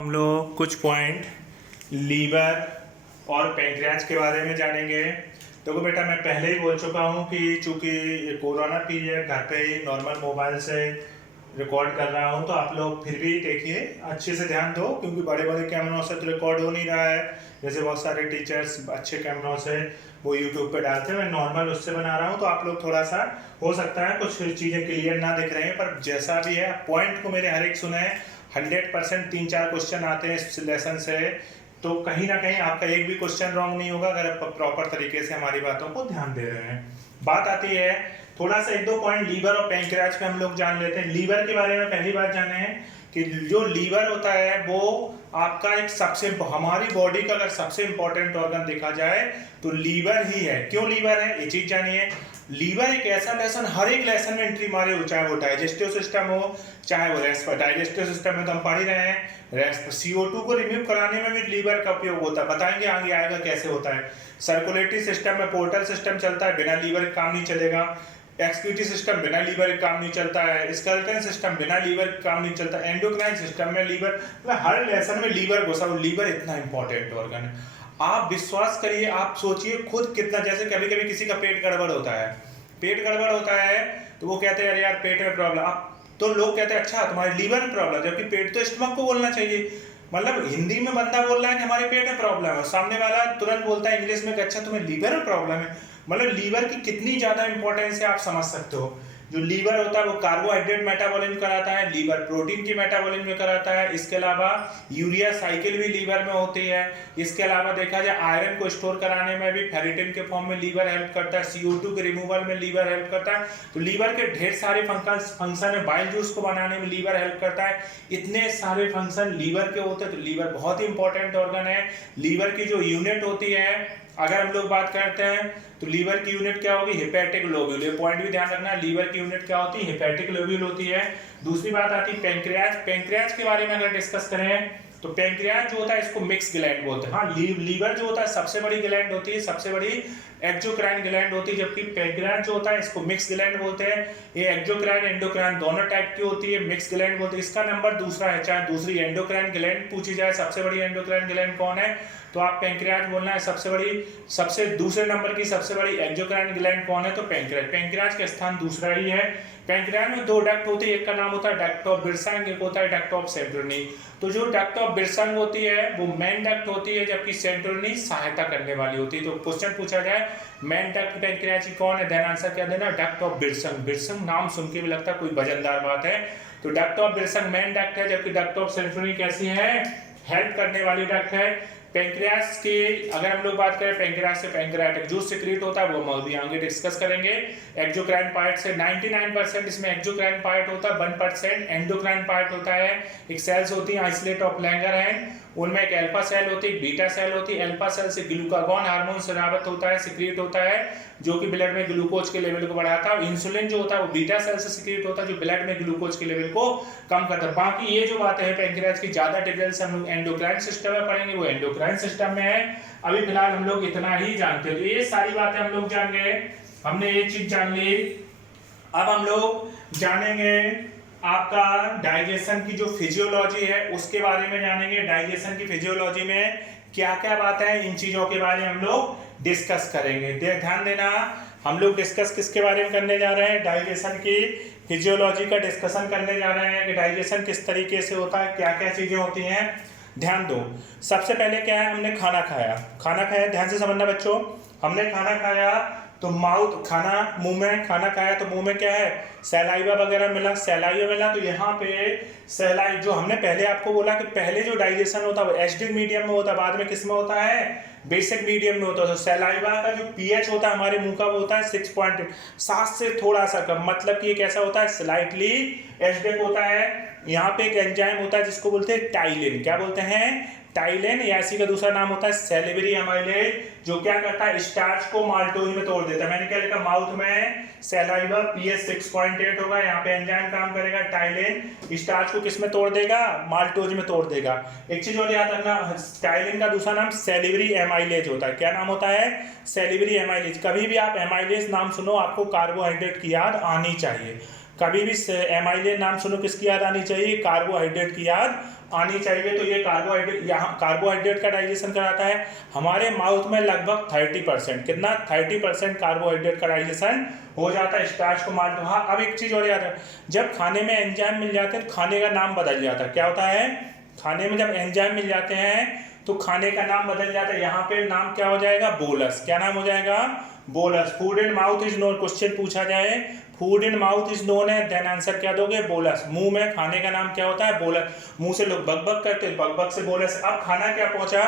हम लोग कुछ पॉइंट लीवर और पैंक्रियाज के बारे में जानेंगे। देखो बेटा, मैं पहले ही बोल चुका हूँ कि चूंकि कोरोना पीरियड घर पे ही नॉर्मल मोबाइल से रिकॉर्ड कर रहा हूँ, तो आप लोग फिर भी देखिए, अच्छे से ध्यान दो, क्योंकि बड़े बड़े कैमरों से तो रिकॉर्ड हो नहीं रहा है। जैसे बहुत सारे टीचर्स अच्छे कैमरों से वो यूट्यूब पे डालते हैं, मैं नॉर्मल उससे बना रहा हूँ, तो आप लोग थोड़ा सा हो सकता है कुछ चीज़ें क्लियर ना दिख रही हैं, पर जैसा भी है पॉइंट को मेरे हर एक सुने। 100% 3-4 क्वेश्चन आते हैं इस लेसन से, तो कहीं ना कहीं आपका एक भी क्वेश्चन रॉन्ग नहीं होगा अगर आप प्रॉपर तरीके से हमारी बातों को ध्यान दे रहे हैं। बात आती है थोड़ा सा 1-2 पॉइंट लीवर और पैंक्रियाज पे हम लोग जान लेते हैं। लीवर के बारे में पहली बात जाने हैं कि जो लीवर होता है वो आपका एक सबसे, हमारी बॉडी का अगर सबसे इंपॉर्टेंट ऑर्गन देखा जाए तो लीवर ही है। क्यों लीवर है, ये चीज जानिए। लीवर एक ऐसा लेसन, हर एक लेसन में एंट्री मारे हो, चाहे वो डाइजेस्टिव सिस्टम हो, चाहे वो डाइजेस्टिव सिस्टम में तो हम पढ़ ही रहे हैं। CO2 को रिमूव कराने में भी लीवर का उपयोग होता है, बताएंगे आगे आएगा कैसे होता है। सर्कुलेटरी सिस्टम में पोर्टल सिस्टम चलता है, बिना लीवर के काम नहीं चलेगा। एक्सक्रीटरी सिस्टम बिना लीवर के काम नहीं चलता है। स्केलेटन सिस्टम बिना लीवर के काम नहीं चलता। एंडोक्राइन सिस्टम में लीवर, मतलब हर लेसन में लीवर घुसा। लीवर इतना इंपॉर्टेंट ऑर्गन है, आप विश्वास करिए, आप सोचिए खुद कितना। जैसे कभी कभी किसी का पेट गड़बड़ होता है, पेट गड़बड़ होता है तो वो कहते हैं अरे यार पेट में प्रॉब्लम, तो लोग कहते हैं अच्छा तुम्हारे लीवर में प्रॉब्लम, जबकि पेट तो स्टमक को बोलना चाहिए। मतलब हिंदी में बंदा बोल रहा है कि हमारे पेट में प्रॉब्लम है, सामने वाला तुरंत बोलता है इंग्लिश में कि अच्छा तुम्हें लीवर में प्रॉब्लम है। मतलब लीवर की कितनी ज्यादा इंपॉर्टेंस है आप समझ सकते हो। जो लीवर होता है वो कार्बोहाइड्रेट मेटाबॉलिज्म कराता है, लीवर प्रोटीन की मेटाबॉलिज्म में कराता है। इसके अलावा यूरिया साइकिल भी लीवर में होती है। इसके अलावा देखा जाए आयरन को स्टोर कराने में भी फेरिटिन के फॉर्म में लीवर हेल्प करता है। CO2 के रिमूवल में लीवर हेल्प करता है। तो लीवर के ढेर सारे फंक्शन है। बाइल जूस को बनाने में लीवर हेल्प करता है। इतने सारे फंक्शन लीवर के होते हैं, तो लीवर बहुत ही इंपॉर्टेंट ऑर्गन है। लीवर की जो यूनिट होती है, अगर हम लोग बात करते हैं तो लीवर की यूनिट क्या होगी, हेपेटिक लोब्यूल। ये पॉइंट भी ध्यान रखना, लीवर की यूनिट क्या होती है, हेपेटिक लोब्यूल होती है। दूसरी बात आती है पैंक्रियाज। पैंक्रियाज के बारे में अगर डिस्कस करें तो पैंक्रियाज जो होता है इसको मिक्स ग्लैंड बोलते हैं। हाँ, लीवर जो होता है सबसे बड़ी ग्लैंड होती है, सबसे बड़ी एक्सोक्राइन ग्लैंड होती है, जबकि पैंक्रियाज जो होता है इसको मिक्स ग्लैंड बोलते हैं। ये एक्सोक्राइन एंडोक्राइन दोनों टाइप की होती है, मिक्स ग्लैंड बोलते हैं। इसका नंबर दूसरा है, चाहे दूसरी एंडोक्राइन ग्लैंड पूछी जाए सबसे बड़ी एंडोक्राइन ग्लैंड कौन है, तो आप पैंक्रियाज बोलना है सबसे बड़ी। सबसे दूसरे नंबर की सबसे बड़ी एक्सोक्राइन ग्लैंड कौन है, तो पैंक्रियाज। पैंक्रियाज का स्थान दूसरा ही है। पैंक्रियाज में 2 डक्ट होते हैं, एक का नाम होता है डक्ट ऑफ बिरसंग, एक होता है डक्ट ऑफ सेंट्रोनी। तो जो डक्ट ऑफ बिरसंग होती है वो मेन डक्ट होती है, जबकि सेंट्रोनी सहायता करने वाली होती है। तो क्वेश्चन पूछा जाए मेन डक्ट पैंक्रियाज की कौन है, देन आंसर क्या देना, डक्ट ऑफ बिरसंग। बिरसंग नाम सुन के भी लगता है कोई वजनदार बात है, तो डक्ट ऑफ बिरसंग मेन डक्ट है, जबकि डक्ट ऑफ सेंट्रोनी कैसी है, हेल्प करने वाली डक्ट है। पैंक्रियाज के अगर हम लोग बात करें, पैंक्रियाज से पैंक्रियाटिक जूस सिक्रीट होता है, वो हम अभी आगे डिस्कस करेंगे। एक्सोक्राइन पार्ट से 99% इसमें एक्सोक्राइन पार्ट होता है, 1% एंडोक्राइन पार्ट होता है। एक सेल्स होती है आइसोलेट ऑफ लैंगरहैंस, उनमें एक अल्फा सेल होती है, एक बीटा सेल होती है। अल्फा सेल से ग्लूकागॉन हार्मोन स्रावित होता है, सिक्रीट होता है, जो कि ब्लड में ग्लूकोज के लेवल को बढ़ाता है। इंसुलिन जो होता है वो बीटा सेल से सिक्रीट होता है, जो ब्लड में ग्लूकोज के लेवल को कम करता है। बाकी ये जो बातें हैं पैंक्रियाज की, ज्यादा डिटेल्स हम लोग एंडोक्राइन सिस्टम में पढ़ेंगे, वो एंडोक्राइन सिस्टम में है। अभी फिलहाल हम लोग इतना ही जानते हैं, तो ये सारी बातें हम लोग जान गए, हमने ये चीज जान ली। अब हम लोग जानेंगे आपका डाइजेशन की जो फिजियोलॉजी है उसके बारे में जानेंगे। डाइजेशन की फिजियोलॉजी में क्या क्या बातें हैं, इन चीजों के बारे में हम लोग डिस्कस करेंगे। ध्यान देना, हम लोग डिस्कस किसके बारे में करने जा रहे हैं, डाइजेशन की फिजियोलॉजी का डिस्कशन करने जा रहे हैं कि डाइजेशन किस तरीके से होता है, क्या क्या चीजें होती हैं। ध्यान दो, सबसे पहले क्या है, हमने खाना खाया। खाना खाया, ध्यान से समझना बच्चों, हमने खाना खाया तो माउथ, खाना मुंह में, खाना खाया तो मुंह में क्या है, सैलाइवा वगैरह मिला, सैलाइवा मिला। तो यहाँ पे सैलाई, जो हमने पहले आपको बोला कि पहले जो डाइजेशन होता है वो एसिडिक मीडियम में होता है, बाद में किस में होता है, बेसिक मीडियम में होता है। तो सैलाइवा का जो pH होता है हमारे मुंह का वो होता है 6.7 से थोड़ा सा कम, मतलब कि ये कैसा होता है, स्लाइटली एसिडिक होता है। यहाँ पे एक एंजाइम होता है जिसको बोलते हैं टाइलिन, क्या बोलते हैं, टाइलिन, या इसी का दूसरा नाम होता है सैलिवरी एमाइलेज, जो क्या करता है, स्टार्च को माल्टोज में तोड़ देता है। मैंने क्या लिखा, माउथ में सैलाइवा pH 6.8 होगा, यहाँ पे एंजाइम काम करेगा टाइलिन, स्टार्च को किस में तोड़ देगा, माल्टोज में तोड़ देगा। एक चीज और याद रखना, टाइलिन का दूसरा नाम सैलिवरी एमाइलेज होता है। क्या नाम होता है, सैलिवरी एमाइलेज। कभी भी आप एमाइलेज नाम सुनो, आपको कार्बोहाइड्रेट की याद आनी चाहिए। कभी भी एमाइलेज नाम सुनो, किसकी याद आनी चाहिए, कार्बोहाइड्रेट की याद आनी चाहिए। तो ये कार्बोहाइड्रेट, यहाँ कार्बोहाइड्रेट का डाइजेशन कराता है हमारे माउथ में लगभग 30%, कितना 30% कार्बोहाइड्रेट का डाइजेशन हो जाता है स्टार्च को मार। हाँ, अब एक चीज और याद है, जब खाने में एंजाइम मिल जाते हैं तो खाने का नाम बदल जाता है। क्या होता है, खाने में जब एंजाइम मिल जाते हैं तो खाने का नाम बदल जाता है। यहाँ पे नाम क्या हो जाएगा, बोलस। क्या नाम हो जाएगा, bolus. Food in mouth is known, question पूछा जाए food in mouth is known है, देन आंसर क्या दोगे, बोलस। मुंह में खाने का नाम क्या होता है, बोलस। मुंह से लोग बक बक करते, बक बक से बोलस। अब खाना क्या पहुंचा,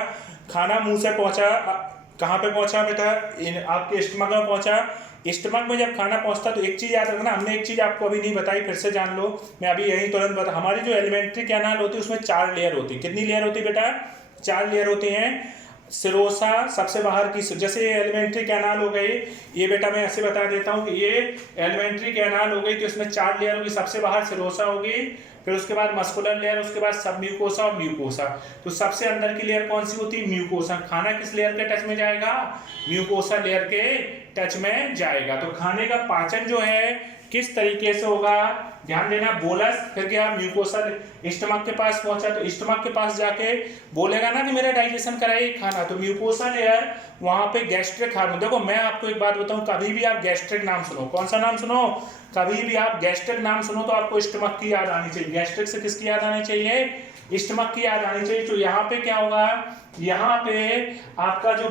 खाना मुंह से पहुंचा, कहाँ पे पहुंचा बेटा, आपके स्टमक में पहुंचा। स्टमक में जब खाना पहुंचता तो एक चीज याद रखना, हमने एक चीज आपको अभी नहीं बताई, फिर से जान लो, मैं अभी यही तुरंत बता। हमारी जो एलिमेंट्री कैनाल होती है उसमें 4 लेयर होती है। कितनी लेयर होती है बेटा, 4 लेयर होती हैं। सिरोसा सबसे बाहर की, जैसे ये एलिमेंट्री कैनाल हो गई, ये बेटा मैं ऐसे बता देता हूँ कि ये एलिमेंट्री कैनाल हो गई तो इसमें 4 लेयर होगी। सबसे बाहर सिरोसा होगी, फिर उसके बाद मस्कुलर लेयर, उसके बाद सब म्यूकोसा और म्यूकोसा। तो सबसे अंदर की लेयर कौन सी होती है, म्यूकोसा। खाना किस लेयर के टच में जाएगा, म्यूकोसा लेयर के टच में जाएगा। तो खाने का पाचन जो है किस तरीके से होगा, ध्यान देना। बोलस, फिर क्या, म्यूकोसा स्टमक के पास पहुंचा तो स्टमक के पास जाके बोलेगा ना कि मेरा डाइजेशन कराइए खाना, तो म्यूकोसा लेयर वहां पे गैस्ट्रिक हार्मोन। देखो मैं आपको एक बात बताऊं, कभी भी आप गैस्ट्रिक नाम सुनो, कौन सा नाम सुनो, कभी भी आप गैस्ट्रिक नाम सुनो तो आपको स्टमक की याद आनी चाहिए। गैस्ट्रिक से किसकी याद आनी चाहिए, स्टमक की याद आनी चाहिए। तो यहाँ पे क्या होगा, यहाँ पे आपका जो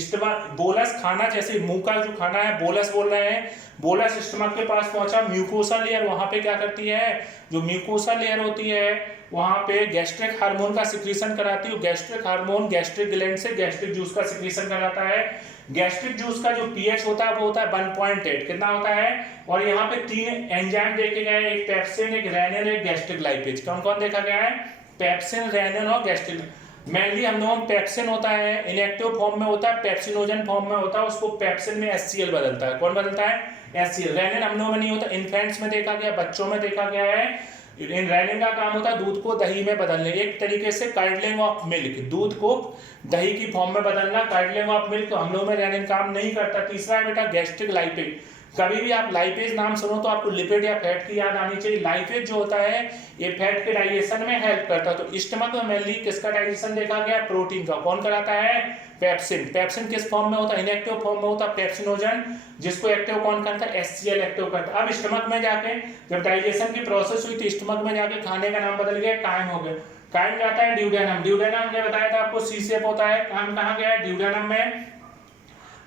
स्टमक, बोलस खाना, जैसे मुंह का जो खाना है बोलस बोल रहे हैं, बोलस स्टमक के पास पहुंचा। म्यूकोसा लेयर वहां पे क्या करती है, जो म्यूकोसा लेयर होती है वहां पे गैस्ट्रिक हार्मोन का सिक्रीशन कराती है। गैस्ट्रिक हार्मोन गैस्ट्रिक ग्लैंड से गैस्ट्रिक जूस का सिक्रीशन कराता है। गैस्ट्रिक जूस का जो पीएच होता है वो होता है 1.8, कितना होता है। और यहाँ पे 3 एंजाइम देखे गए, एक पेप्सिन, एक रेनिन, एक गैस्ट्रिक लाइपेज। कौन कौन देखा गया है, पेप्सिन, रेनिन और गैस्ट्रिक। मेनली हम लोग पेप्सिन होता है इनएक्टिव फॉर्म में होता है, पेप्सिनोजन फॉर्म में होता है, उसको पेप्सिन में HCl बदलता है। कौन बदलता है, HCl। रेनिन हम लोगों में नहीं होता, इन्फेंट्स में देखा गया, बच्चों में देखा गया है। इन रेनिन का काम होता है दूध को दही में बदलने, एक तरीके से कार्डलिंग ऑफ मिल्क, दूध को दही की फॉर्म में बदलना, कार्डलिंग ऑफ मिल्क। तो हम लोगों में रेनिन काम नहीं करता। तीसरा है बेटा गैस्ट्रिक लाइपेज। कभी भी आप लाइपेज नाम सुनो तो आपको लिपिड या फैट की याद आनी चाहिए। लाइपेज जो होता है ये फैट के डाइजेशन में हेल्प करता है। तो स्टमक में मेनली किसका डाइजेशन देखा गया, प्रोटीन का। कौन कराता है, पेप्सिन। पेप्सिन किस फॉर्म में होता है, इनएक्टिव फॉर्म में होता है पेप्सिनोजन, जिसको एक्टिव कौन करता है, HCl एक्टिव करता है। अब स्टमक में जाके जब डाइजेशन की प्रोसेस हुई तो स्टमक में जाके खाने का नाम बदल गया, कायम हो गया। कायम जाता है ड्यूडेनम। ड्यूडेनम क्या बताया था आपको, सी शेप होता है। काम कहाँ गया, ड्यूडेनम में।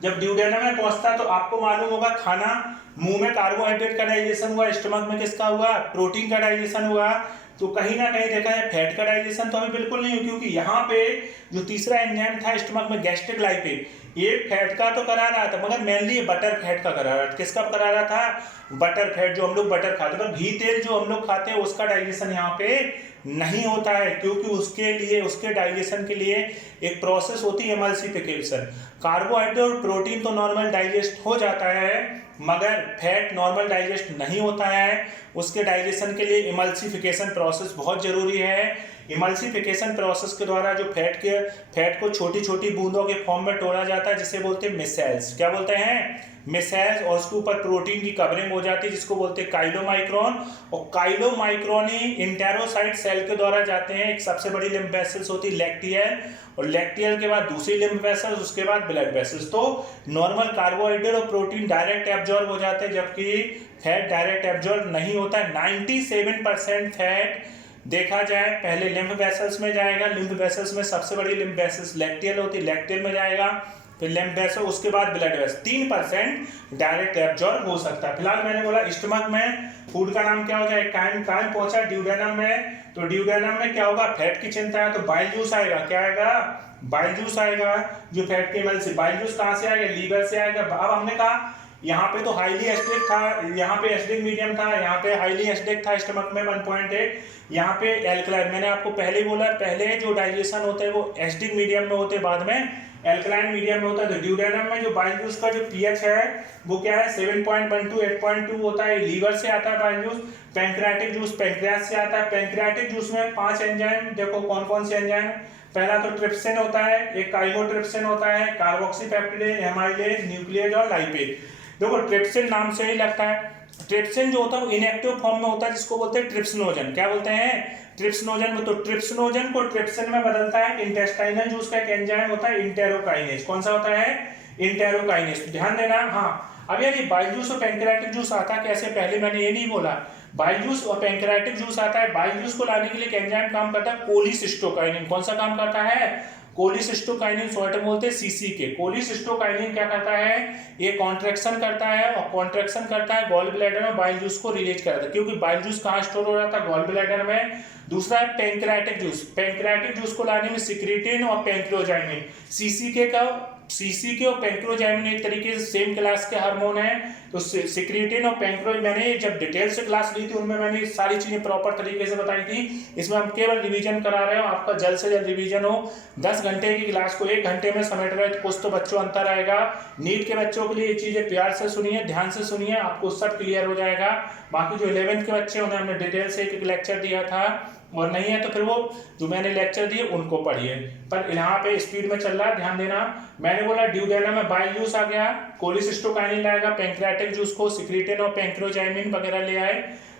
जब ड्यूडेनम में पहुंचता तो आपको मालूम होगा खाना, मुंह में कार्बोहाइड्रेट का डाइजेशन हुआ, स्टमक में किसका हुआ, प्रोटीन का डाइजेशन हुआ। तो कहीं ना कहीं देखा है फैट का डाइजेशन तो अभी बिल्कुल नहीं हो, क्योंकि यहाँ पे जो तीसरा एंजाइम था स्टमक में गैस्ट्रिक लाइपेज, ये फैट का तो करा रहा था मगर मेनली बटर फैट का करा रहा था। किसका करा रहा था, बटर फैट, जो हम लोग बटर खाते हैं, घी तेल जो हम लोग खाते हैं उसका डाइजेशन यहाँ पे नहीं होता है, क्योंकि उसके लिए, उसके डाइजेशन के लिए एक प्रोसेस होती है एमल्सिफिकेशन। कार्बोहाइड्रेट और प्रोटीन तो नॉर्मल डाइजेस्ट हो जाता है मगर फैट नॉर्मल डाइजेस्ट नहीं होता है। उसके डाइजेशन के लिए इमल्सिफिकेशन प्रोसेस बहुत जरूरी है। इमल्सिफिकेशन प्रोसेस के द्वारा जो फैट को छोटी छोटी बूंदों के फॉर्म में तोड़ा जाता है, जिसे बोलते हैं मिसेल्स। क्या बोलते हैं, मिसेल्स। और उसके ऊपर प्रोटीन की कवरिंग हो जाती है जिसको बोलते हैं काइलोमाइक्रोन। और काइलोमाइक्रोन ही इंटेरोसाइट सेल के द्वारा जाते हैं। एक सबसे बड़ी लिम्फ वेसल्स होती है लैक्टियल, और लैक्टियल के बाद दूसरी लिम्फ वेसल्स, उसके बाद ब्लड वेसल्स। तो नॉर्मल कार्बोहाइड्रेट और प्रोटीन डायरेक्ट एब्जॉर्ब हो जाते हैं, जबकि फैट डायरेक्ट एब्जॉर्ब नहीं होता है। 97% फैट देखा जाए पहले लिम्फ वेसल्स में जाएगा। लिम्फ वेसल्स में सबसे बड़ी लिम्फ वेसल्स लैक्टियल होती है, लैक्टियल में जाएगा, फिर लिम्फ वेसल, उसके बाद ब्लड वेसल। 3% डायरेक्ट एब्जॉर्ब हो सकता है। फिलहाल मैंने बोला स्टमक में फूड का नाम क्या हो जाए, कायम पहुंचा ड्यूडेनम में। तो ड्यूडेनम में क्या होगा, फैट की चिंता है तो बाइल जूस आएगा। क्या आएगा, बाइल जूस आएगा, जो फैट के मल से। बाइल जूस कहाँ से आएगा, लीवर से आएगा। अब हमने कहा यहाँ पे तो हाईली एसिडिक था, यहाँ पे एसिडिक मीडियम था, यहाँ पे हाईली एसिडिक था स्टमक में 1.8, यहाँ पे एल्कलाइन। मैंने आपको पहले ही बोला, पहले जो डाइजेशन होते हैं वो एसिडिक मीडियम में होते हैं, बाद में एल्कलाइन मीडियम में होता है। तो ड्यूडेनम में जो बाइल जूस का जो पीएच है वो क्या है, 7.12 8.2 होता है। लीवर से आता है bile juice. Pancreatic juice pancreas से आता है। पैंक्रियाटिक जूस में 5 एंजाइम, देखो कौन कौन से एंजाइम। पहला तो ट्रिप्सिन होता है, एक काइमोट्रिप्सिन होता है, कार्बोक्सीपेप्टिडेज, एमाइलेज, न्यूक्लियेज और लाइपेज। देखो ट्रिप्सिन नाम से ही लगता है। ट्रिप्सिन जो होता है वो इनएक्टिव फॉर्म में होता है, जिसको बोलते हैं ट्रिप्सिनोजन। क्या बोलते हैं, ट्रिप्सिनोजन, तो ट्रिप्सिनोजन को ट्रिप्सिन में बदलता है इंटेस्टाइनल जूस का एक एंजाइम होता है इंटेरोकाइनेज। कौन सा होता है? इंटेरोकाइनेज। ध्यान देना। हाँ, अब यार ये बाइल जूस और पैंक्रियाटिक जूस आता कैसे? पहले मैंने ये नहीं बोला। बाइल जूस और पैंक्रियाटिक जूस आता है। बाइल जूस को लाने के लिए एक एंजाइम काम करता है कोलिसिस्टोकाइनिन। कौन सा काम करता है? कोलिसिस्टोकाइनिन, शॉर्ट में बोलते हैं सीसीके। कोलिसिस्टोकाइनिन क्या करता है? ये कॉन्ट्रैक्शन करता है, और कॉन्ट्रैक्शन करता है गॉल ब्लैडर में बाइल जूस को रिलीज करता है, क्योंकि बाइल जूस कहाँ स्टोर हो रहा था? गॉल ब्लैडर में। दूसरा है पैंक्रियाटिक जूस। पैंक्रियाटिक जूस को लाने में सिक्रीटिन और पैंक्रियोजाइमिन, सीसीके और पैंक्रियोजाइमिन एक तरीके से सेम क्लास के हार्मोन है। तो सिक्रीटिन और पैंक्रियो, मैंने जब डिटेल से क्लास ली थी उनमें मैंने सारी चीजें प्रॉपर तरीके से बताई थी। इसमें हम केवल रिवीजन करा रहे हो, आपका जल्द से जल्द रिवीजन हो। 10 घंटे की क्लास को 1 घंटे में समेट रहे तो कुछ तो बच्चों अंतर आएगा। नीट के बच्चों के लिए ये चीजें प्यार से सुनिए, ध्यान से सुनिए, आपको सब क्लियर हो जाएगा। बाकी जो 11th के बच्चे उन्हें हमने डिटेल से एक लेक्चर दिया था, और नहीं है तो फिर वो जो मैंने लेक्चर दिए उनको पढ़िए। पर यहाँ पे स्पीड में चल रहा है, ध्यान देना। मैंने बोला ड्यूडेनम में बाइल जूस आ गया, कोलिसिस्टोकाइनिन लाएगा, पैंक्रियाटिक जूस को सिक्रीटिन और पैंक्रियोजाइमिन वगैरह ले आए।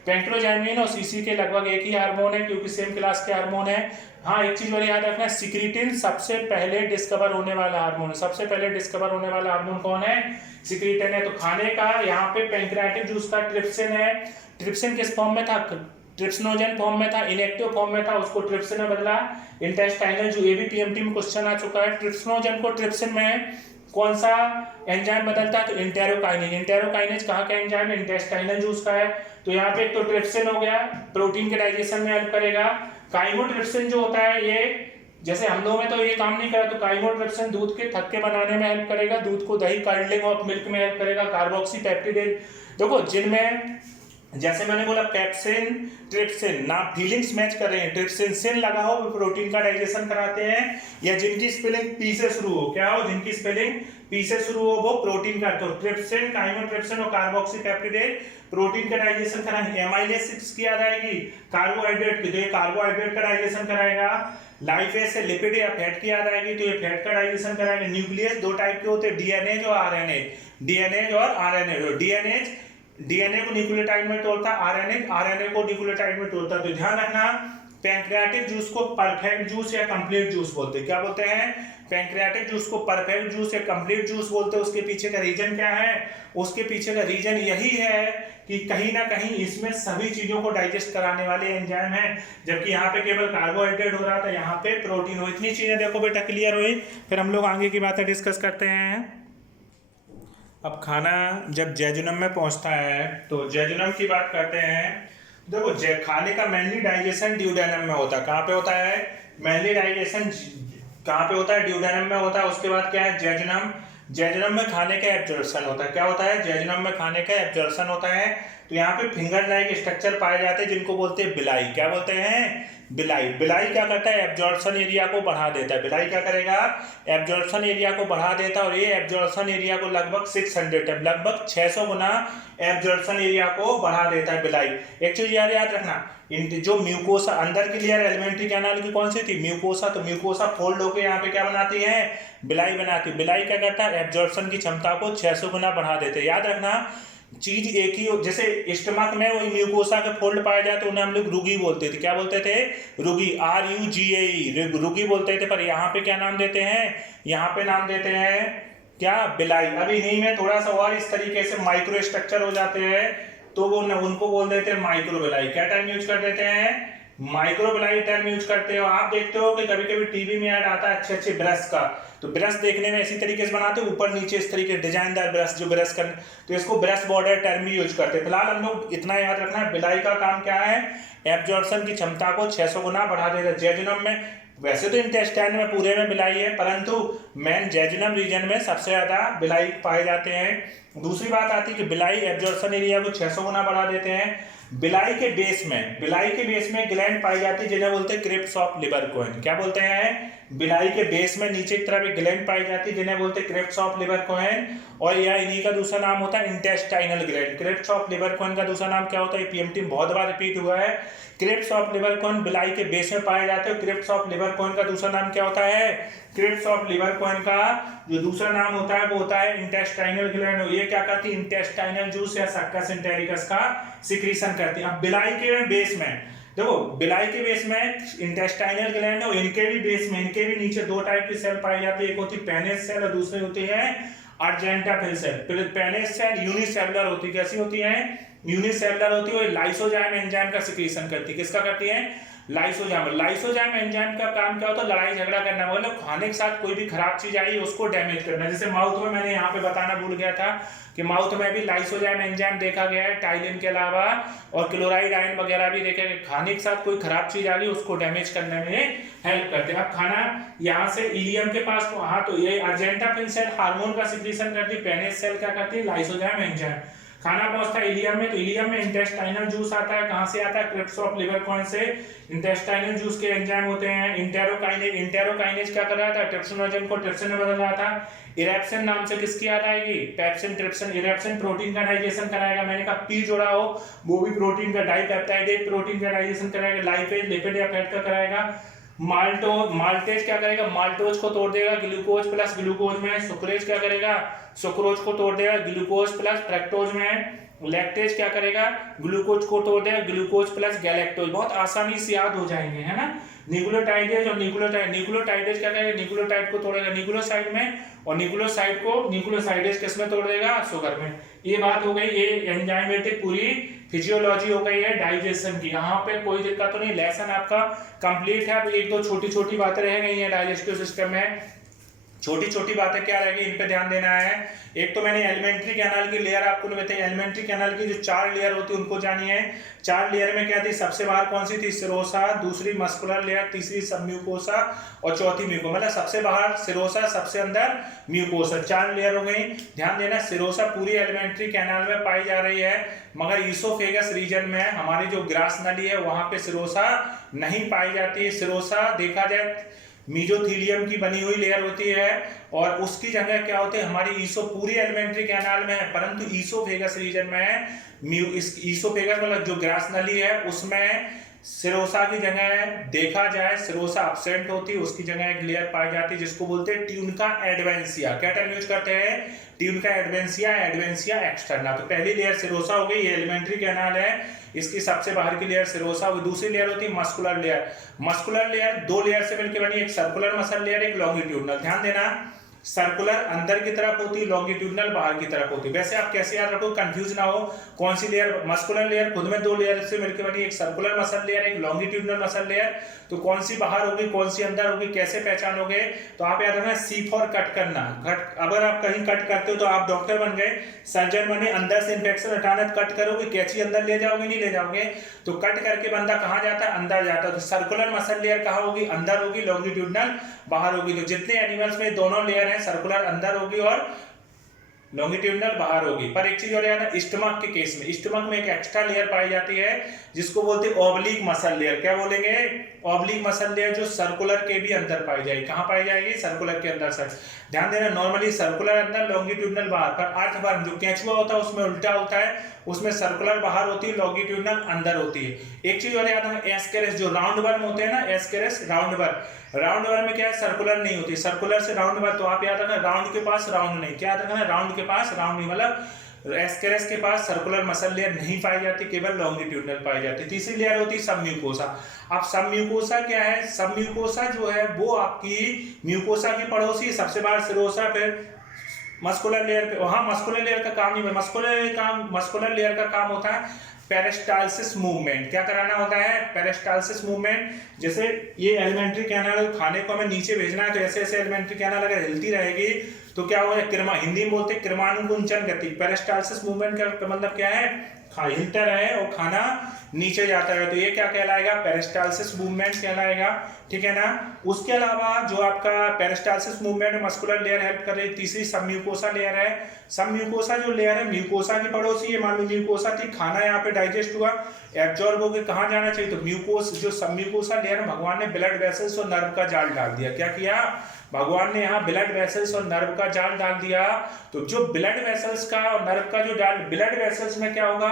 पैंक्रियोजाइमिन और सीसी के लगभग एक ही हार्मोन है, क्योंकि सेम क्लास के हार्मोन है। हाँ, एक चीज और याद रखना, सिक्रीटिन सबसे पहले डिस्कवर होने वाला हार्मोन है। सबसे पहले डिस्कवर होने वाला हार्मोन कौन है? सिक्रीटिन है। तो खाने का यहाँ पे पैंक्रियाटिक जूस का ट्रिप्सिन है। ट्रिप्सिन किस फॉर्म में था? ट्रिप्सिनोजन फॉर्म में था, इनएक्टिव फॉर्म में था, उसको ट्रिप्सिन में बदला। इंटेस्टाइनल जो एबीपीएमटी में क्वेश्चन आ चुका है, ट्रिप्सिनोजन को ट्रिप्सिन में कौन सा एंजाइम बदलता है? तो इंटेरोकाइनेज। इंटेरोकाइनेज कहाँ का एंजाइम है? इंटेस्टाइनल जूस का है। तो यहाँ पे तो ट्रिप्सिन हो गया, प्रोटीन के डाइजेशन में हेल्प करेगा। काइमोट्रिप्सिन जो होता है, ये जैसे हम लोगों में तो ये काम नहीं करा, तो काइमोट्रिप्सिन दूध के थक्के बनाने में हेल्प करेगा, दूध को दही कर्डलिंग ऑफ मिल्क में हेल्प करेगा। कार्बोक्सी पेप्टिडेज, देखो जिनमें जैसे मैंने बोला पेप्सिन ट्रिप्सिन, ना फीलिंग्स मैच कर रहे हैं। ट्रिप्सिन सिन लगा हो वो प्रोटीन का डाइजेशन कराते हैं, या जिनकी स्पेलिंग पी से शुरू हो, क्या हो? जिनकी स्पेलिंग पी से शुरू हो वो प्रोटीन का। तो ट्रिप्सिन, काइमोट्रिप्सिन और कार्बोक्सी पेप्टिडेज प्रोटीन का डाइजेशन कराएंगे। एमाइलेज 6 की याद आएगी, कार्बोहाइड्रेट की, तो ये कार्बोहाइड्रेट का डाइजेशन कराएगा। लाइपेज से लिपिड या फैट की याद आएगी, तो ये फैट का डाइजेशन कराएंगे। न्यूक्लियस 2 टाइप के होते हैं, डीएनए और आरएनए। डीएनए और आरएनए, डीएनए को न्यूक्लियोटाइड में तोड़ता है, आरएनए को न्यूक्लियोटाइड में तोड़ता है। तो ध्यान रखना, पैंक्रियाटिक जूस को परफेक्ट जूस या कंप्लीट जूस बोलते हैं। क्या बोलते हैं? पैंक्रियाटिक जूस को परफेक्ट जूस या कंप्लीट जूस बोलते हैं। उसके पीछे का रीजन क्या है? उसके पीछे का रीजन यही है कि कहीं ना कहीं इसमें सभी चीजों को डाइजेस्ट कराने वाले एंजाइम हैं, जबकि यहाँ पे केवल कार्बोहाइड्रेट हो रहा था, यहाँ पे प्रोटीन हो। इतनी चीजें देखो बेटा क्लियर हुई। फिर हम लोग आगे की बातें डिस्कस करते हैं। अब खाना जब जेजुनम में पहुंचता है तो जेजुनम की बात करते हैं। देखो खाने का मेनली डाइजेशन ड्यूडेनम में होता है। कहाँ पे होता है? मेनली डाइजेशन कहाँ पे होता है? ड्यूडेनम में होता है। उसके बाद क्या है? जेजुनम। जेजुनम में खाने का एब्जॉर्प्शन होता है। क्या होता है? जेजुनम में खाने का एब्जॉर्प्शन होता है। तो यहाँ पे फिंगर लाइक स्ट्रक्चर पाए जाते हैं, जिनको बोलते हैं बिलाई। क्या बोलते हैं? बिलाई। बिलाई क्या करता है? एब्जॉर्प्शन एरिया को बढ़ा देता है। बिलाई क्या करेगा? एब्जॉर्प्शन एरिया को बढ़ा देता है, और ये एब्जॉर्प्शन एरिया को लगभग 600 है, लगभग 600 गुना एब्जॉर्प्शन एरिया को बढ़ा देता है बिलाई। एक चीज याद रखना, जो म्यूकोसा अंदर की लेयर एलिमेंट्री कैनाल की कौन सी थी? म्यूकोसा। तो म्यूकोसा फोल्ड होकर यहाँ पे क्या बनाती है? बिलाई बनाती है। बिलाई क्या करता है? एब्जॉर्प्शन की क्षमता को 600 गुना बढ़ा देते हैं। याद रखना, चीज एक ही हो, जैसे स्टमक में वही म्यूकोसा के फोल्ड पाए जाते तो उन्हें हम लोग रुगी बोलते थे। क्या बोलते थे? रुगी, RUGAE, रुगी बोलते थे। पर यहाँ पे क्या नाम देते हैं? यहाँ पे नाम देते हैं क्या? बिलाई। अभी इन्हीं में थोड़ा सा और इस तरीके से माइक्रो स्ट्रक्चर हो जाते हैं, तो वो उनको बोल देते हैं माइक्रो बिलाई। क्या टर्म यूज कर देते हैं? माइक्रो बिलाई टर्म यूज करते हो। आप देखते हो कि कभी कभी टीवी में ऐड आता है अच्छे ब्रश का, तो ब्रश देखने में इसी तरीके से बनाते हैं, ऊपर नीचे इस तरीके डिजाइनदार ब्रश जो ब्रश करने, तो इसको ब्रश बॉर्डर टर्म भी यूज करते हैं। फिलहाल हम लोग इतना याद रखना है, बिलाई का काम क्या है? एब्जॉर्प्शन की क्षमता को 600 गुना बढ़ा देता है। जेजुनम में, वैसे तो इंटेस्टाइन में पूरे में बिलाई है, परंतु मेन जेजुनम रीजन में सबसे ज्यादा बिलाई पाए जाते हैं। दूसरी बात आती है कि बिलाई एब्जॉर्प्शन एरिया को 600 गुना बढ़ा देते हैं। बिलाई के बेस में ग्लैंड पाई जाती है, जिन्हें बोलते हैं क्रिप्स ऑफ लिबरकोइन। क्या बोलते हैं? बिलाई के बेस में नीचे की तरफ एक ग्लैंड पाई जाती है, जिन्हें बोलते हैं क्रिप्स ऑफ लिबरकोइन, और यह इन्हीं का दूसरा नाम होता है इंटेस्टाइनल ग्लैंड। क्रिप्स ऑफ लिबरकोइन का दूसरा नाम क्या होता है? पीएमटी में बहुत बार रिपीट हुआ है। क्रिप्स ऑफ लिबरकोइन बिलाई के बेस में पाए जाते हैं। क्रिप्स ऑफ लिबरकोइन का दूसरा नाम क्या होता है? क्रिप्स ऑफ लिबरकोइन का जो दूसरा नाम होता है वो होता है इंटेस्टाइनल ग्लैंड। ये क्या करती है? इंटेस्टाइनल जूस या सक्कस एंटेरिकस का सिक्रीशन करती है। अब बिलाई के बेस में देखो बिलाई के बेस में इंटेस्टाइनल ग्लैंड है, और इनके भी बेस में, इनके भी नीचे दो टाइप की सेल पाई जाती है, एक होती है पेनेज सेल और दूसरी होती है अर्जेंटाफिल सेल। पेनेज सेल यूनिसेलुलर होती है, कैसी होती है? यूनिसेलुलर होती है, वो लाइसोजाइम एंजाइम का सिक्रीशन करती है। किसका करती है? लाइसोजाइम। लाइसोजाइम एंजाइम का काम क्या होता है? लड़ाई झगड़ा करना, मतलब खाने के साथ कोई भी खराब चीज आई उसको डैमेज करना। जैसे माउथ में, मैंने यहाँ पे बताना भूल गया था कि माउथ में भी लाइसोजाइम एंजाइम देखा गया है, टाइलिन के अलावा, और क्लोराइड आयन वगैरह भी देखे गए। खाने के साथ कोई खराब चीज आ गई उसको डैमेज करने में हेल्प करते हैं। अब खाना यहाँ से इलियम के पास, हाँ, तो ये अर्जेंटाफिन सेल हार्मोन का सिक्रीशन करती है, पेनेज सेल क्या करती है? Lysozyme enzyme. खाना पहुंचता है इलियम में, तो इलियम में इंटेस्टाइनल जूस आता है। कहां से आता है? क्रिप्स ऑफ लिवर कॉइन से इंटेस्टाइनल जूस के एंजाइम होते हैं। इंटेरोकाइनेज, इंटेरोकाइनेज क्या कर रहा था? ट्रिप्सिनोजन को ट्रिप्सिन में बदल रहा था। इरेप्सिन नाम से किसकी याद आएगी? Pepsin, trypsin. इरेप्सिन प्रोटीन का डाइजेशन कराएगा, मैंने कहा पी जोड़ा हो, वो भी प्रोटीन का, डाइपेप्टाइड प्रोटीन का डाइजेशन कराएगा। लाइपेज लिपिड या फैट का कराएगा। माल्टेज क्या करेगा? माल्टोज को तोड़ देगा ग्लूकोज प्लस ग्लूकोज में। सुक्रेज क्या करेगा? सुक्रोज को तोड़ देगा ग्लूकोज प्लस फ्रक्टोज में। लैक्टेज क्या करेगा? ग्लूकोज को तोड़ देगा ग्लूकोज प्लस गैलेक्टोज। बहुत आसानी से याद हो जाएंगे, है ना। न्यूक्लियोटाइडेज और न्यूक्लियोटाइडेज क्या करेगा? न्यूक्लियोटाइड को तोड़ेगा न्यूक्लियोसाइड में, और न्यूक्लियोसाइड को न्यूक्लियोसाइडेज किस में तोड़ देगा? शुगर में। ये बात हो गई, ये एंजाइमेटिक पूरी फिजियोलॉजी हो गई है डाइजेशन की। यहाँ पे कोई दिक्कत तो नहीं, लेसन आपका कंप्लीट है। अब एक दो छोटी छोटी बातें रह गई हैं डाइजेस्टिव सिस्टम में। छोटी छोटी बातें क्या रहेगी, इन पे ध्यान देना है। एक तो मैंने एलिमेंट्री कैनाल की लेयर आपको बताई। एलिमेंट्री कैनाल की जो 4 लेयर होती है उनको जानिए। 4 लेयर में क्या थी? सबसे बाहर कौन सी थी? सिरोसा, दूसरी मस्कुलर लेयर, तीसरी सबम्यूकोसा और चौथी म्यूको। मतलब सबसे बाहर सिरोसा, सबसे अंदर म्यूकोसा। 4 लेयर हो गई। ध्यान देना, सिरोसा पूरी एलिमेंट्री कैनाल में पाई जा रही है, मगर ईसोफेगस रीजन में, हमारी जो ग्रास नली है वहां पे सिरोसा नहीं पाई जाती है। सिरोसा देखा जाए मीजोथीलियम की बनी हुई लेयर होती है, और उसकी जगह क्या होती है? हमारी ईसो पूरी एलिमेंट्री कैनाल में है, परंतु ईसोफेगस रीजन में इस ईसोफेगस मतलब जो ग्रास नली है उसमें सिरोसा की जगह देखा जाए सिरोसा अब्सेंट होती है, उसकी जगह एक लेयर पाई जाती है जिसको बोलते हैं ट्यूनिका एडवेंसिया। क्या टर्म यूज करते हैं? Tunica adventitia, adventitia externa. तो पहली लेयर सिरोसा हो गई, ये एलिमेंट्री कैनाल है, इसकी सबसे बाहर की लेयर सिरोसा होगी। दूसरी लेयर होती है muscular layer. Muscular layer 2 layer से मिलकर बनी, एक सर्कुलर मसल लेयर, एक लॉन्गिट्यूडनल। ध्यान देना, सर्कुलर अंदर की तरफ होती है, लॉन्गिट्यूडनल बाहर की तरफ होती है। वैसे आप कैसे याद रखो, कंफ्यूज ना हो, कौन सी लेयर? मस्कुलर लेयर खुद में 2 लेयर से मिलकर बनी, एक सर्कुलर मसल लेयर, एक लॉन्गिट्यूडनल मसल लेयर। तो कौन सी बाहर होगी, कौन सी अंदर होगी, कैसे पहचानोगे? तो आप याद रखना, सी फॉर कट करना। कट, अगर आप कहीं कट करते हो तो आप डॉक्टर बन गए, सर्जन बने, अंदर से इंफेक्शन हटाना, कट करोगे, कैंची अंदर ले जाओगे? नहीं ले जाओगे। तो कट करके बंदा कहाँ जाता है? अंदर जाता है। तो सर्कुलर मसल लेयर कहाँ होगी? अंदर होगी, लॉन्गिट्यूडनल बाहर होगी। तो जितने एनिमल्स में दोनों लेयर हैं, सर्कुलर अंदर होगी और लॉन्गिट्यूडनल बाहर होगी। पर एक चीज और याद है, स्टमक के केस में, स्टमक में एक एक्स्ट्रा लेयर पाई जाती है जिसको बोलते हैं ऑब्लिक मसल लेयर। क्या बोलेंगे? ऑब्लिक मसल लेयर, जो सर्कुलर के भी अंदर पाई जाएगी। कहां पाई जाएगी? सर्कुलर के अंदर। सर ध्यान देना, नॉर्मली सर्कुलर अंदर, लॉन्गिट्यूडनल बाहर। पर अर्थवर्म जो केंचुआ होता है उसमें उल्टा होता है, उसमें सर्कुलर बाहर होती है, लॉन्गिट्यूडनल अंदर होती है। एक चीज और याद रखना, एस्केरिस जो राउंड वर्म होते हैं ना, Ascaris round worm, round worm में क्या है? सर्कुलर नहीं होती, सर्कुलर से राउंड वर्म। तो आप याद रखना, राउंड के पास राउंड नहीं। क्या याद रखना? राउंड के पास राउंड नहीं, मतलब एस्केरिस के पास सर्कुलर मसल लेयर नहीं पाई जाती, केवल लॉन्गिट्यूडनल पाई जाती। तीसरी लेयर होती है सबम्यूकोसा। अब सबम्यूकोसा क्या है? सबम्यूकोसा जो है वो आपकी म्यूकोसा की पड़ोसी, सबसे बाहर सिरोसा, फिर मस्कुलर लेयर पे। वहां मस्कुलर लेयर का काम नहीं है, मस्कुलर लेयर का काम होता है पेरिस्टाल्सिस मूवमेंट। क्या कराना होता है? Peristalsis movement. जैसे ये एलिमेंट्री कैनाल, खाने को हमें नीचे भेजना है, तो ऐसे ऐसे एलिमेंट्री कैनाल अगर हिलती रहेगी तो क्या होगा? हिंदी में बोलते हैं क्रमानुकुंचन गति। पेरिस्टाल्सिस मूवमेंट का मतलब क्या है? हिलता रहे और खाना नीचे जाता है, तो ये क्या कहलाएगा? पेरिस्टाल्सिस मूवमेंट कहलाएगा। ठीक है ना। उसके अलावा जो आपका पेरिस्टाल्सिस मूवमेंट में मस्कुलर लेयर हेल्प कर रही है। तीसरी सबम्यूकोसा लेयर है। सबम्यूकोसा जो लेयर है म्यूकोसा की पड़ोसी है। मान लो म्यूकोसा थी, खाना यहाँ पे डाइजेस्ट हुआ, एब्जॉर्ब होकर कहाँ जाना चाहिए? तो म्यूकोस, जो सबम्यूकोसा लेयर है, भगवान ने ब्लड वेसल्स और नर्व का जाल डाल दिया। क्या किया? भगवान ने यहाँ ब्लड वेसल्स और नर्व का जाल डाल दिया। तो जो ब्लड वेसल्स का और नर्व का जो जाल, ब्लड वेसल्स में क्या होगा?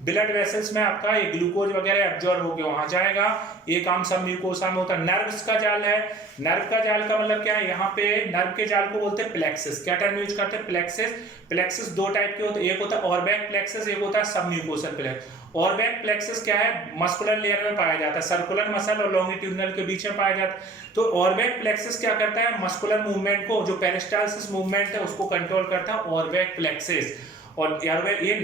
ब्लड वेसल्स में आपका ये ग्लूकोज वगैरह एब्जॉर्ब होकर वहां जाएगा। ये काम सब म्यूकोसा में होता है। नर्व्स का जाल है, नर्व का जाल का मतलब क्या है, यहाँ पे नर्व के जाल को बोलते हैं प्लेक्सिस। क्या टर्म यूज करते हैं, प्लेक्सिस। प्लेक्सिस दो टाइप के होते हैं, एक होता है ऑर्बैक प्लेक्सिस, एक होता है सब म्यूकोसल प्लेक्सिस। ऑर्बैक प्लेक्सिस क्या है, मस्कुलर लेयर में पाया जाता है, सर्कुलर मसल और लॉन्गिट्यूडिनल के बीच में पाया जाता है। तो ऑर्बैक प्लेक्सिस क्या करता है, मस्कुलर मूवमेंट को, जो पेरिस्टालसिस मूवमेंट है उसको कंट्रोल करता है ऑर्बैक प्लेक्सिस। और ये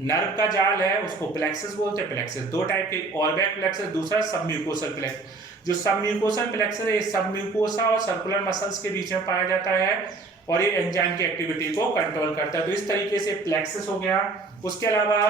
नर्व का जाल है, उसको प्लेक्सिस बोलते हैं। प्लेक्सिस दो टाइप के, ऑर्बैक प्लेक्सिस, दूसरा सबम्यूकोसल प्लेक्सिस। जो सबम्यूकोसल प्लेक्सिस है, ये सबम्यूकोसा और सर्कुलर मसल्स के बीच में पाया जाता है और ये एंजाइम की एक्टिविटी को कंट्रोल करता है। तो इस तरीके से प्लेक्सिस हो गया। उसके अलावा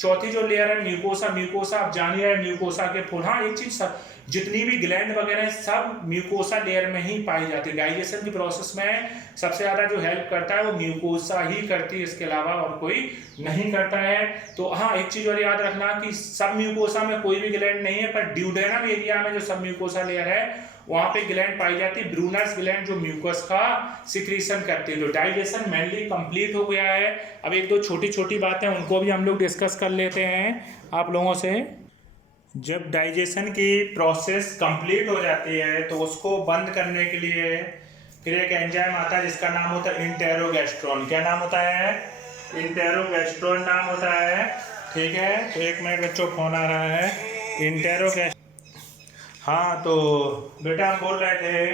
चौथी जो लेयर है म्यूकोसा। म्यूकोसा आप जान ही रहे, म्यूकोसा के फूल। हाँ, एक चीज, जितनी भी ग्लैंड वगैरह सब म्यूकोसा लेयर में ही पाई जाती है। डाइजेशन की प्रोसेस में सबसे ज्यादा जो हेल्प करता है वो म्यूकोसा ही करती है, इसके अलावा और कोई नहीं करता है। तो हाँ, एक चीज और याद रखना कि सब म्यूकोसा में कोई भी ग्लैंड नहीं है, पर ड्यूडेनम एरिया में जो सब म्यूकोसा लेयर है वहां पे ग्लैंड पाई जाती है, ब्रूनर्स ग्लैंड, जो म्यूकस का सिक्रीशन करती है। तो डाइजेशन मेनली कंप्लीट हो गया है। अब एक दो छोटी छोटी बातें उनको भी हम लोग डिस्कस कर लेते हैं आप लोगों से। जब डाइजेशन की प्रोसेस कंप्लीट हो जाती है तो उसको बंद करने के लिए फिर एक एंजाइम आता है जिसका नाम होता है इंटेरोगैस्ट्रोन। क्या नाम होता है, इंटेरोगैस्ट्रोन नाम होता है। ठीक है, तो एक मिनट बच्चों, फोन आ रहा है। इंटेरोगैस्ट्रोन, हाँ तो बेटा हम बोल रहे थे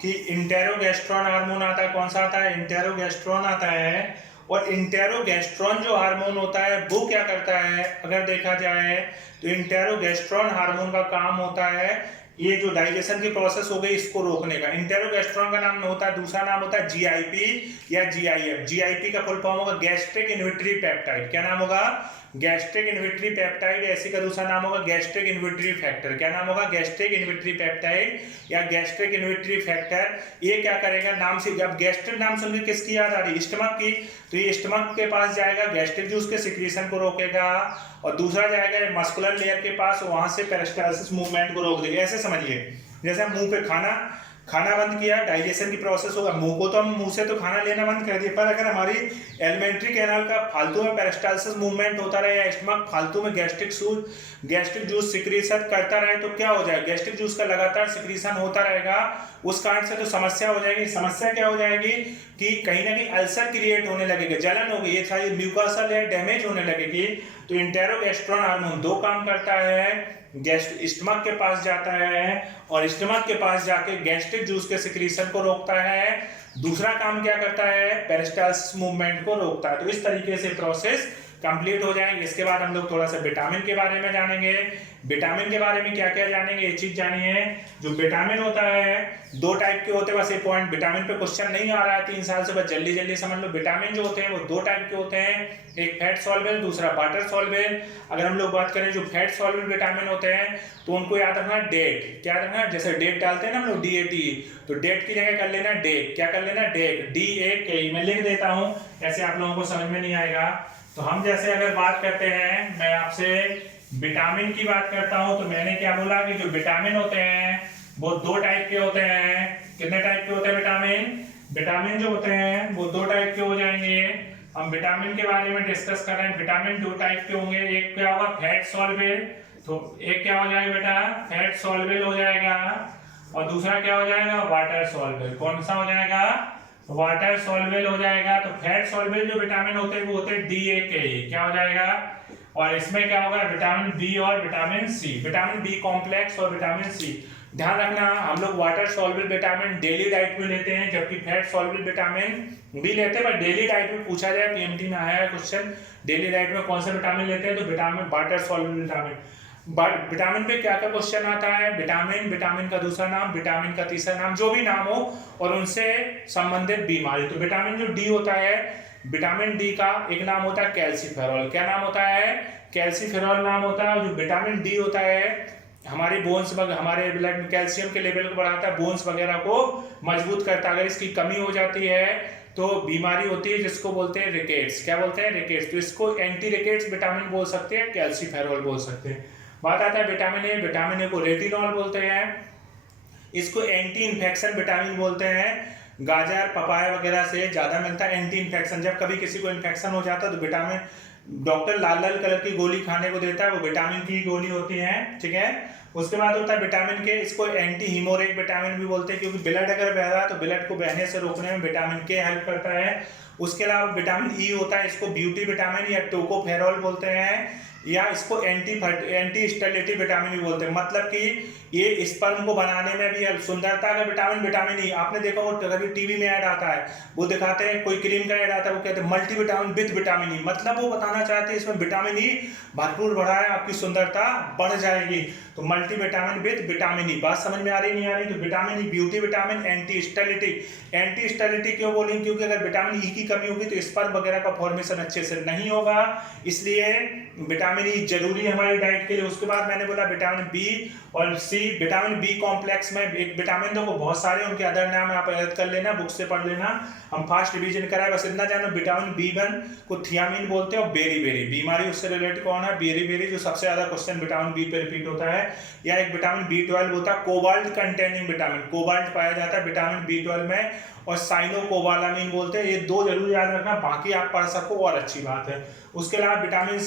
कि इंटेरोगैस्ट्रोन हार्मोन आता है। कौन सा आता है, इंटेरोगैस्ट्रोन आता है। और इंटेरोगैस्ट्रोन जो हार्मोन होता है वो क्या करता है, अगर देखा जाए तो इंटेरोगैस्ट्रोन हार्मोन का काम होता है ये जो डाइजेशन की प्रोसेस हो गई इसको रोकने का। इंटेरोगैस्ट्रोन का नाम होता है, दूसरा नाम होता है जीआईपी या जीआईएफ। जीआईपी का फुल फॉर्म होगा गैस्ट्रिक इन्हिबिटरी पेप्टाइड। क्या नाम होगा, गैस्ट्रिक इन्हिबिटरी पेप्टाइड। ऐसी का दूसरा नाम होगा गैस्ट्रिक इन्हिबिटरी फैक्टर। क्या नाम होगा, गैस्ट्रिक इन्हिबिटरी पेप्टाइड या गैस्ट्रिक इन्हिबिटरी फैक्टर। ये क्या करेगा, नाम से जब गैस्ट्रिक नाम सुन के किसकी याद आ रही है, स्टमक की। तो ये स्टमक के पास जाएगा, गैस्ट्रिक जूस के सिक्रीशन को रोकेगा। और दूसरा जाएगा मस्कुलर लेयर के पास, वहां से पेरिस्टालसिस मूवमेंट को रोक देगा। ऐसे समझिए, जैसे हम मुंह पे खाना बंद किया, डाइजेशन की प्रोसेस होगा। मुंह को तो हम मुंह से तो खाना लेना बंद कर दिया, पर अगर हमारी एलिमेंट्री कैनाल का फालतू में पेरिस्टालसिस मूवमेंट होता रहे या स्टमक फालतू में गैस्ट्रिक जूस सिक्रीशन करता रहे तो क्या हो जाएगा, गैस्ट्रिक जूस का लगातार सिक्रीशन होता रहेगा, उस कारण से तो समस्या हो जाएगी। समस्या क्या हो जाएगी कि कहीं ना कहीं अल्सर क्रिएट होने लगेगा, जलन होगी, ये सारी म्यूकोसा लेयर डैमेज होने लगेगी। तो इंटेरोगैस्ट्रोन हार्मोन दो काम करता है, स्टमक के पास जाता है और स्टमक के पास जाके गैस्ट्रिक जूस के सिक्रीशन को रोकता है। दूसरा काम क्या करता है, पेरिस्टालसिस मूवमेंट को रोकता है। तो इस तरीके से प्रोसेस कंप्लीट हो जाएगी। इसके बाद हम लोग थोड़ा सा विटामिन के बारे में जानेंगे। विटामिन के बारे में क्या क्या जानेंगे, ये चीज जानिए। जो विटामिन होता है दो टाइप के होते हैं, बस ये पॉइंट विटामिन पे क्वेश्चन नहीं आ रहा है 3 साल से, बस जल्दी जल्दी समझ लो। विटामिन जो होते हैं वो दो टाइप के होते हैं, एक फैट सॉल्युबल, दूसरा वाटर सॉल्युबल। अगर हम लोग बात करें जो फैट सॉल्युबल विटामिन होते हैं तो उनको याद रखना डेट। क्या रखना, जैसे डेट डालते हैं ना हम लोग DAT, तो डेट की जगह कर लेना डेक। क्या कर लेना, डेक, DAK। मैं लिख देता हूँ, ऐसे आप लोगों को समझ में नहीं आएगा। तो हम जैसे अगर बात करते हैं, मैं आपसे विटामिन की बात करता हूं, तो मैंने क्या बोला कि जो विटामिन होते हैं वो दो टाइप के होते हैं। कितने टाइप के होते हैं विटामिन, विटामिन जो होते हैं वो दो टाइप के हो जाएंगे। हम विटामिन के बारे में डिस्कस कर रहे हैं। विटामिन दो टाइप के होंगे, एक क्या होगा फैट सॉल्युबल, तो एक क्या हो जाएगा बेटा, फैट सॉल्युबल हो जाएगा, और दूसरा क्या हो जाएगा, वाटर सॉल्युबल। कौन सा हो जाएगा, वाटर सॉल्युबल हो जाएगा। तो फैट सॉल्युबल जो विटामिन होते हैं वो होते हैं DAK। क्या हो जाएगा, और इसमें क्या होगा, विटामिन बी और vitamin C, vitamin B complex और विटामिन सी। ध्यान रखना, हम लोग water soluble vitamin daily diet में लेते हैं, जबकि फैट सॉल्युबल विटामिन भी लेते हैं, पर डेली डाइट में पूछा जाए, PMT में आया है क्वेश्चन, डेली डाइट में कौन सा विटामिन लेते हैं, तो vitamin water soluble vitamin. Vitamin पे क्या क्या क्वेश्चन आता है, विटामिन का दूसरा नाम, विटामिन का तीसरा नाम, जो भी नाम हो, और उनसे संबंधित बीमारी। तो विटामिन जो डी होता है, विटामिन डी का एक नाम होता है कैल्सीफेरॉल। क्या नाम होता है, कैल्सीफेरॉल नाम होता है। और जो विटामिन डी होता है हमारे बोन्स, हमारे ब्लड में कैल्शियम के लेवल को बढ़ाता है, बोन्स वगैरह को मजबूत करता है। अगर इसकी कमी हो जाती है तो बीमारी होती है जिसको बोलते हैं रिकेट्स। क्या बोलते हैं, रिकेट्स। तो इसको एंटी रिकेट्स विटामिन बोल सकते हैं, कैल्सीफेरॉल बोल सकते हैं। बात आता है विटामिन ए को रेटिनॉल बोलते हैं, इसको एंटी इन्फेक्शन विटामिन बोलते हैं। गाजर पपाया वगैरह से ज्यादा मिलता है एंटी इन्फेक्शन। जब कभी किसी को इन्फेक्शन हो जाता है तो डॉक्टर लाल लाल कलर की गोली खाने को देता है, वो विटामिन की गोली होती है, ठीक है। उसके बाद होता है विटामिन के, इसको एंटी हीमोरेक विटामिन भी बोलते हैं, क्योंकि ब्लड अगर बह रहा है तो ब्लड को बहने से रोकने में विटामिन के हेल्प करता है। उसके अलावा विटामिन ई होता है, इसको ब्यूटी विटामिन या टोकोफेरोल बोलते हैं, या इसको एंटी स्टेरिलिटी विटामिन भी बोलते हैं। मतलब कि ये स्पर्म को बनाने में भी हेल्प, सुंदरता का विटामिन विटामिन ई। आपने देखा वो कभी टीवी में ऐड आता है, वो दिखाते हैं कोई क्रीम का ऐड आता है, वो कहते हैं multi vitamin with vitamin E, मतलब वो बताना चाहते हैं इसमें विटामिन ई भरपूर भरा है, आपकी सुंदरता बढ़ जाएगी। तो multi vitamin with vitamin E, बात समझ में आ रही नहीं आ रही? तो vitamin E, beauty vitamin, anti sterility. Anti sterility क्यों बोलेंगे? क्योंकि अगर विटामिन ई की कमी होगी तो स्पर्म वगैरह का फॉर्मेशन अच्छे से नहीं होगा, इसलिए विटामिन ई जरूरी है हमारी डाइट के लिए। उसके बाद मैंने बोला विटामिन बी और सी। विटामिन बी कॉम्प्लेक्स में एक विटामिन देखो बहुत सारे, उनके अदर नाम आप याद कर लेना, बुक से पढ़ लेना, हम फास्ट रिवीजन कराए, बस इतना जानो विटामिन B1 को थियामिन बोलते हैं, और बेरी बीमारी उससे रिलेटेड कौन है? बेरी जो सबसे ज्यादा क्वेश्चन विटामिन बी पे रिपीट होता है। या एक विटामिन B12 होता है, कोबाल्ट कंटेनिंग विटामिन, कोबाल्ट पाया जाता है विटामिन B12 में, और साइनोकोबालामिन बोलते हैं। ये दो जरूर याद रखना, बाकी आप पढ़ सको और अच्छी बात है। उसके अलावा विटामिन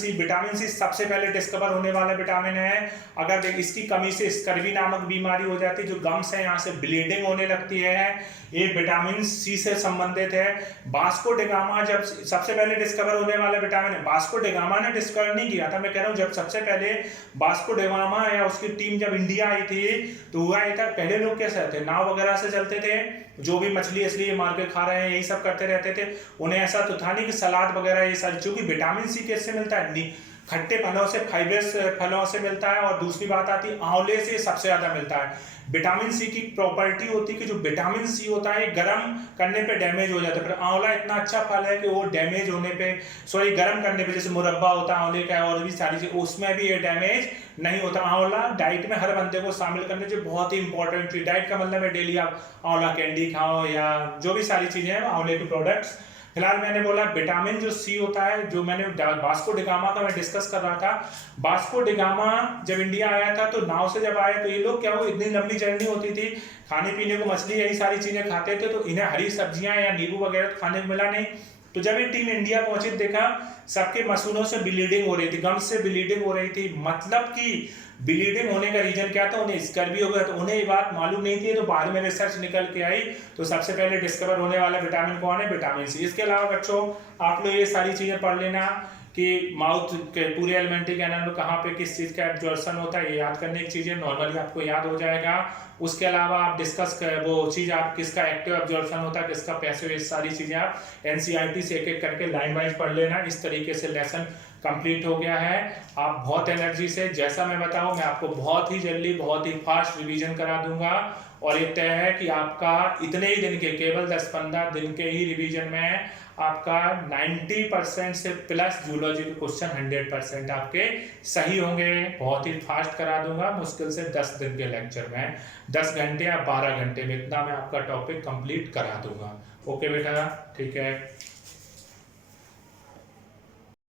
सी सबसे पहले डिस्कवर होने वाला विटामिन है। अगर इसकी कमी से स्कर्वी नामक बीमारी हो जाती है, जो गम्स है यहाँ से ब्लीडिंग होने लगती है, ये विटामिन सी से संबंधित है। वास्को डी गामा जब सबसे पहले डिस्कवर होने वाला विटामिन है, वास्को डी गामा ने डिस्कवर नहीं किया था, मैं कह रहा हूँ जब सबसे पहले वास्को डी गामा या उसकी टीम जब इंडिया आई थी तो हुआ ये था, पहले लोग कैसे थे, नाव वगैरह से चलते थे, जो भी मछली असली मार के खा रहे हैं यही सब करते रहते थे। उन्हें ऐसा तो था नहीं कि सलाद वगैरह ये सारी, चूंकि विटामिन सी कैसे मिलता है? खट्टे फलों से, फाइब्रस फलों से मिलता है। और दूसरी बात आती है आंवले से सबसे ज्यादा मिलता है। विटामिन सी की प्रॉपर्टी होती है कि जो विटामिन सी होता है गर्म करने पे डैमेज हो जाता है, पर आंवला इतना अच्छा फल है कि वो डैमेज होने पे, गर्म करने पे, जैसे मुरब्बा होता है आंवले का और भी सारी चीज, उसमें भी ये डैमेज नहीं होता। आंवला डाइट में हर बंदे को शामिल करने जो बहुत ही इंपॉर्टेंट चीज, डाइट का मतलब है डेली आप आंवला कैंडी खाओ या जो भी सारी चीजें हैं आंवले के प्रोडक्ट्स। फिलहाल मैंने बोला विटामिन जो सी होता है, जो मैंने वास्को डी गामा का मैं डिस्कस कर रहा था। वास्को डी गामा जब इंडिया आया था तो नाव से जब आया तो ये लोग क्या, वो इतनी लंबी जर्नी होती थी, खाने पीने को मछली यही सारी चीजें खाते थे, तो इन्हें हरी सब्जियां या नींबू वगैरह खाने को मिला नहीं। तो जब ये टीम इंडिया पहुंची, देखा सबके मसूलों से ब्लीडिंग हो रही थी, गम्स से ब्लीडिंग हो रही थी। मतलब कि ब्लीडिंग होने का रीजन क्या था? उन्हें स्कर्वी हो गया, तो उन्हें ये बात मालूम नहीं थी, तो बाद में रिसर्च निकल के आई। तो सबसे पहले डिस्कवर होने वाला विटामिन कौन है? Vitamin C. इसके अलावा बच्चों आप लोग ये सारी चीजें पढ़ लेना कि माउथ के पूरे एलिमेंट्री कैनल में कहाँ पे किस चीज का एब्जॉर्प्शन होता है, ये याद करने की चीजें नॉर्मली आपको याद हो जाएगा। उसके अलावा आप डिस्कस कर वो चीज, आप किसका एक्टिव एब्जॉर्प्शन होता है, किसका पैसिव, ये सारी चीजें आप एनसीईआरटी से एक एक करके लाइन वाइज पढ़ लेना। इस तरीके से लेसन कंप्लीट हो गया है। आप बहुत एनर्जी से, जैसा मैं बताऊं, मैं आपको बहुत ही जल्दी बहुत ही फास्ट रिवीजन करा दूंगा, और ये तय है कि आपका इतने ही दिन के, केवल 10-15 दिन के ही रिवीजन में आपका 90% से प्लस जूलॉजी के क्वेश्चन 100% आपके सही होंगे। बहुत ही फास्ट करा दूंगा, मुश्किल से 10 दिन के लेक्चर में 10 घंटे या 12 घंटे में इतना मैं आपका टॉपिक कंप्लीट करा दूंगा। ओके बेटा, ठीक है।